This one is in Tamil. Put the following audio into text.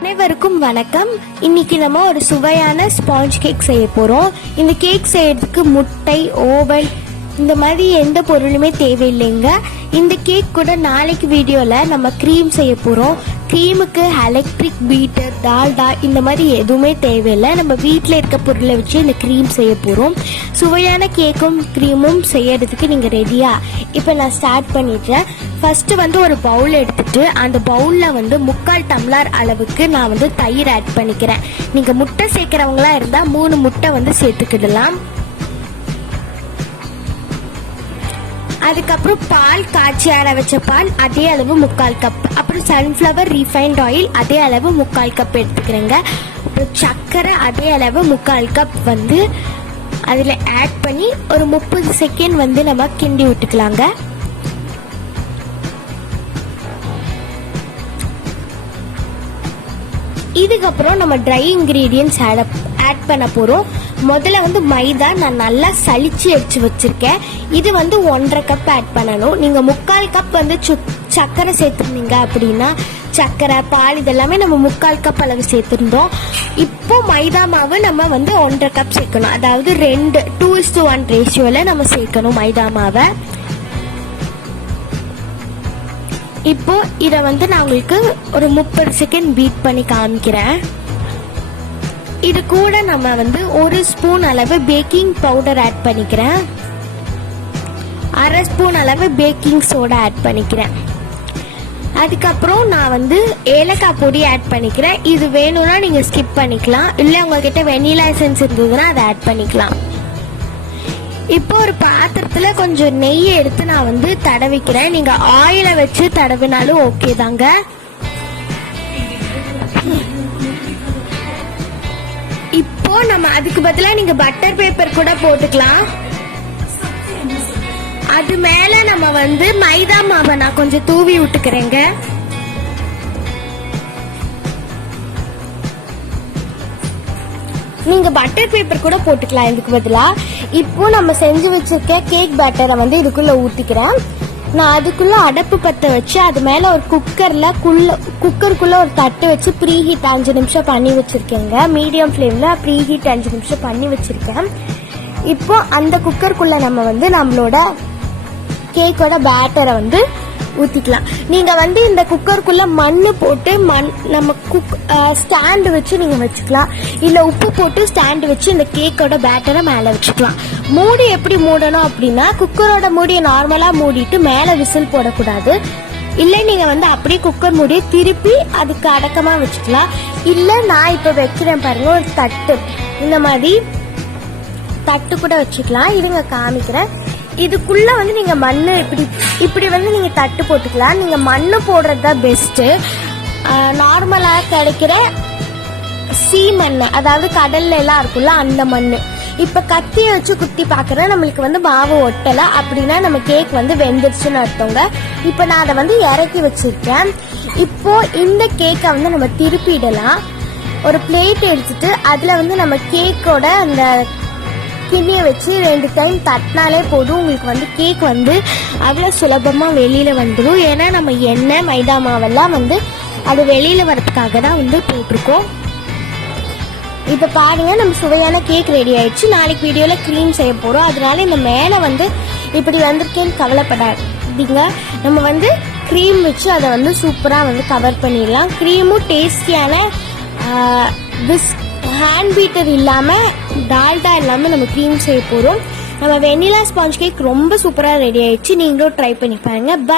அனைவருக்கும் வணக்கம். இன்னைக்கு நம்ம ஒரு சுவையான ஸ்பாஞ்ச் கேக் செய்ய போறோம். இந்த கேக் செய்யறதுக்கு முட்டை, ஓவன் இந்த மாதிரி எந்த பொருளுமே தேவையில்லைங்க. இந்த கேக் கூட நாளைக்கு வீடியோல நம்ம க்ரீம் செய்ய போறோம். க்ரீமுக்கு எலக்ட்ரிக் பீட்டர், டால்டா இந்த மாதிரி எதுவுமே தேவையில்லை. நம்ம வீட்டில் இருக்க பொருளை வச்சு இந்த க்ரீம் செய்ய போறோம். சுவையான கேக்கும் க்ரீமும் செய்யறதுக்கு நீங்க ரெடியா? இப்போ நான் ஸ்டார்ட் பண்ணிடுறேன். ஃபர்ஸ்ட் ஒரு பவுல் எடுத்துட்டு அந்த பவுல்ல 3/4 டம்ளர் அளவுக்கு நான் தயிர் ஆட் பண்ணிக்கிறேன். நீங்க முட்டை சேர்க்கிறவங்களா இருந்தா 3 முட்டை சேர்த்துக்கிடலாம். அதுக்கப்புறம் பால், காய்ச்சி ஆற வச்ச பால் அதே அளவு 3/4 கப். அப்புறம் சன்ஃப்ளவர் ரீஃபைண்ட் ஆயில் அதே அளவு 3/4 கப் எடுத்துக்கிறேங்க. அப்புறம் சர்க்கரை அதே அளவு 3/4 கப் அதில் ஆட் பண்ணி ஒரு 30 செகண்ட் நம்ம கிண்டி விட்டுக்கலாங்க. இதுக்கப்புறம் நம்ம ட்ரை இன்கிரீடியன்ஸ் ஆட் பண்ண போறோம். முதல்ல மைதா நான் நல்லா சலிச்சு எடுத்து வச்சிருக்கேன். இது 1.5 கப் ஆட் பண்ணணும். நீங்க 3/4 கப் சர்க்கரை சேர்த்துருந்தீங்க அப்படின்னா சர்க்கரை, பால் இதெல்லாமே நம்ம 3/4 கப் அளவு சேர்த்துருந்தோம். இப்போ மைதா மாவு நம்ம 1.5 கப் சேர்க்கணும். அதாவது 2:1 ரேஷியோல நம்ம சேர்க்கணும் மைதா மாவை. இப்போ இதை நான் உங்களுக்கு ஒரு 30 செகண்ட் பீட் பண்ணி காமிக்கிறேன். இது கூட நம்ம 1 ஸ்பூன் அளவு பேக்கிங் பவுடர் ஆட் பண்ணிக்கிறேன். 1/2 ஸ்பூன் அளவு பேக்கிங் சோடா ஆட் பண்ணிக்கிறேன். அதுக்கப்புறம் நான் ஏலக்காய் பொடி ஆட் பண்ணிக்கிறேன். இது வேணும்னா நீங்க ஸ்கிப் பண்ணிக்கலாம். இல்லை உங்ககிட்ட வெனிலா எசன்ஸ் இருந்ததுன்னா அதை ஆட் பண்ணிக்கலாம். இப்போ ஒரு பாத்திரத்துல கொஞ்சம் நெய் எடுத்து நான் தடவிக்கிறேன். நீங்க ஆயில வச்சு தடவினாலும் ஓகே தாங்க. இப்போ நம்ம அதுக்கு பதிலா நீங்க பட்டர் பேப்பர் கூட போட்டுக்கலாம். அது மேல நம்ம மைதா மாவை நான் கொஞ்சம் தூவி விட்டுக்கிறேங்க. நீங்க பட்டர் பேப்பர் கூட போட்டுக்கலாம் இதுக்கு பதிலா. இப்போ நம்ம செஞ்சு வச்சிருக்க கேக் பேட்டரை இதுக்குள்ள ஊத்திக்கிறேன். நான் அதுக்குள்ள அடப்பு பத்த வச்சு அது மேல ஒரு குக்கருக்குள்ள ஒரு தட்டு வச்சு ப்ரீ ஹீட் 5 நிமிஷம் பண்ணி வச்சிருக்கேங்க. மீடியம் ஃப்ளேம்ல ப்ரீ ஹீட் 5 நிமிஷம் பண்ணி வச்சிருக்கேன். இப்போ அந்த குக்கருக்குள்ள நம்ம நம்மளோட கேக்கோட பேட்டரை ஊத்திக்கலாம். நீங்க இந்த குக்கருக்குள்ள மண்ணு போட்டு நம்ம ஸ்டாண்ட் வச்சு நீங்க வச்சுக்கலாம். இல்ல உப்பு போட்டு ஸ்டாண்ட் வச்சு இந்த கேக்கோட பேட்டரை மேல வச்சுக்கலாம். மூடி எப்படி மூடணும் அப்படின்னா குக்கரோட மூடியை நார்மலா மூடிட்டு மேல விசில் போடக்கூடாது. இல்ல நீங்க அப்படியே குக்கர் மூடியை திருப்பி அதுக்கு அடக்கமா வச்சுக்கலாம். இல்ல நான் இப்ப வைக்கிறேன் பாருங்க, ஒரு தட்டு இந்த மாதிரி தட்டு கூட வச்சுக்கலாம். இருங்க காமிக்கிறேன். இதுக்குள்ள நீங்க மண்ணு இப்படி நீங்க தட்டு போட்டுக்கலாம். நீங்க மண்ணு போடுறது தான் பெஸ்ட். நார்மலா கிடைக்கிற மண், அதாவது கடல்ல எல்லாம் இருக்குல்ல அந்த மண்ணு. இப்ப கத்திய வச்சு குத்தி பாக்குறேன், நம்மளுக்கு மாவு ஒட்டல அப்படின்னா நம்ம கேக் வெந்துருச்சுன்னு அர்த்தங்க. இப்ப நான் அதை இறக்கி வச்சிருக்கேன். இப்போ இந்த கேக்கை நம்ம திருப்பிடலாம். ஒரு பிளேட் எடுத்துட்டு அதுல நம்ம கேக்கோட அந்த கிண்ணியை வச்சு 2 டைம் தட்டினாலே போதும். உங்களுக்கு கேக் அவ்வளோ சுலபமாக வெளியில் வந்துடும். ஏன்னா நம்ம எண்ணெய், மைதா மாவெல்லாம் அது வெளியில் வரதுக்காக தான் போட்டிருக்கோம். இப்போ பாருங்க, நம்ம சுவையான கேக் ரெடி ஆயிடுச்சு. நாளைக்கு வீடியோவில் க்ரீம் செய்ய போகிறோம். அதனால இந்த மேலே இப்படி வந்திருக்கேன்னு கவலைப்படாதீங்க. நம்ம க்ரீம் வச்சு அதை சூப்பராக கவர் பண்ணிடலாம். க்ரீமும் டேஸ்டியான ஹேண்ட் பீட்டர் இல்லாம டால்டா இல்லாம நம்ம க்ரீம் செய்ய போறோம். நம்ம வெனிலா ஸ்பாஞ்ச் கேக் ரொம்ப சூப்பரா ரெடி ஆயிடுச்சு. நீங்களும் ட்ரை பண்ணி பாருங்க.